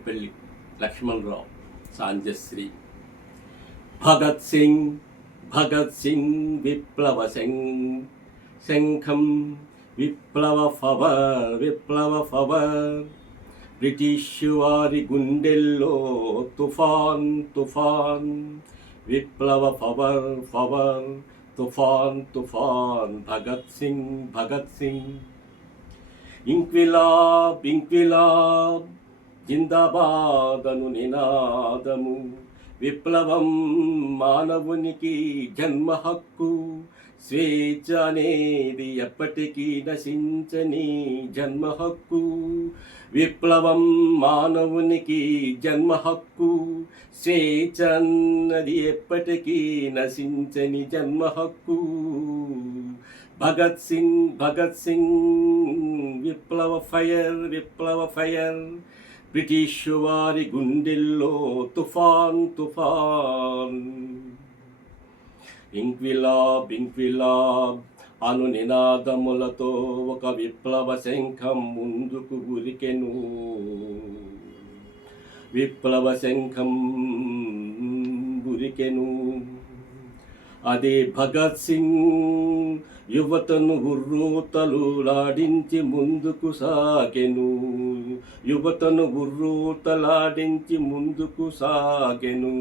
తాడిపల్లి లక్ష్మణరావు సాంజశ్రీ. భగత్ సింగ్ విప్లవ శంఖం విప్లవ ఫవర్ బ్రిటిష్ వారి గుండెల్లో తుఫాన్ విప్లవ ఫవర్ తుఫాన్ భగత్ సింగ్ ఇంక్విలాబ్ జిందాబాదను నినాదము. విప్లవం మానవునికి జన్మ హక్కు, స్వేచ్ఛ అనేది ఎప్పటికీ నశించని జన్మ హక్కు. విప్లవం మానవునికి జన్మ హక్కు, స్వేచ్ఛ అన్నది ఎప్పటికీ నశించని జన్మ హక్కు. భగత్ సింగ్ విప్లవ ఫైర్ బ్రిటిష్ వారి గుండెల్లో తుఫాన్. ఇంక్విలాబ్ అను నినాదములతో ఒక విప్లవ శంఖం ముందుకు ఉరికెను. అదే భగత్ సింగ్ యువతను ఉర్రూతలాడించి ముందుకు సాగెను.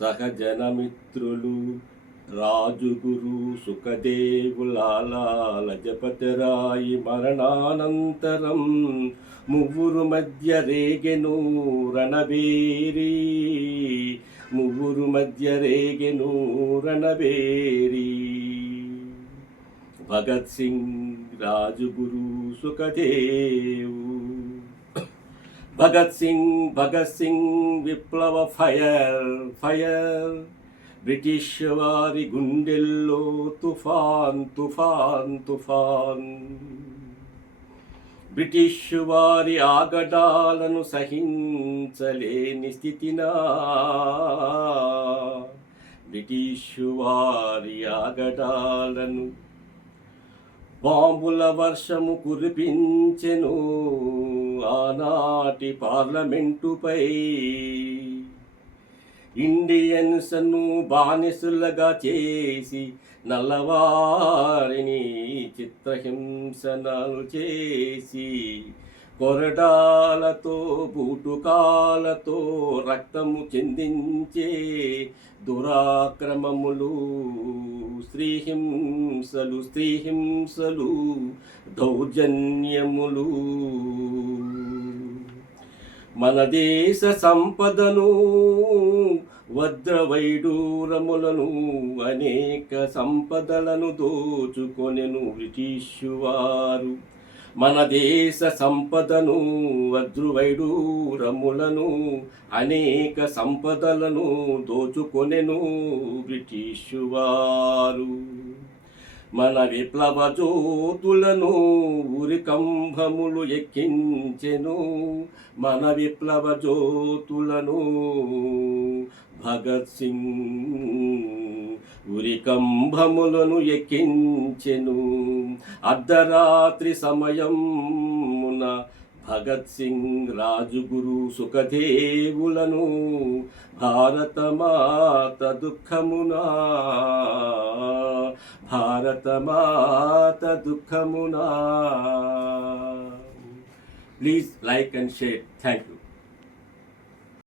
సహజన మిత్రులు రాజుగురు సుఖదేవులాల లజపతిరాయి మరణానంతరం ముగ్గురు మధ్య రేగెను రణబేరి. భగత్ సింగ్ రాజుగురు సుఖదేవు. భగత్ సింగ్ విప్లవ ఫైర్ బ్రిటిష్ వారి గుండెల్లో తుఫాన్. బ్రిటిష్ వారి ఆగడాలను సహించలేని స్థితినా, బాంబుల వర్షము కురిపించెను ఆనాటి పార్లమెంటుపై. ఇండియన్స్ను బానిసలుగా చేసి నల్లవారిని చిత్రహింసనలు చేసి కొరడాలతో బూటుకాలతో రక్తము చెందించే దురాక్రమములు, స్త్రీహింసలు, దౌర్జన్యములు. మన దేశ సంపదను వజ్రవైడూరములను అనేక సంపదలను దోచుకొనెను బ్రిటిషు వారు. మన దేశ సంపదను వజ్రవైడూరములను అనేక సంపదలను దోచుకొనెను బ్రిటిషు వారు. మన విప్లవ జ్యోతులను ఉరికంభములు ఎక్కించెను. భగత్ సింగ్ ఉరికంభములను ఎక్కించెను. అర్ధరాత్రి సమయమున భగత్ సింగ్ రాజుగురు సుఖదేవులను భారతమాత దుఃఖమునా. Please like and share. Thank you.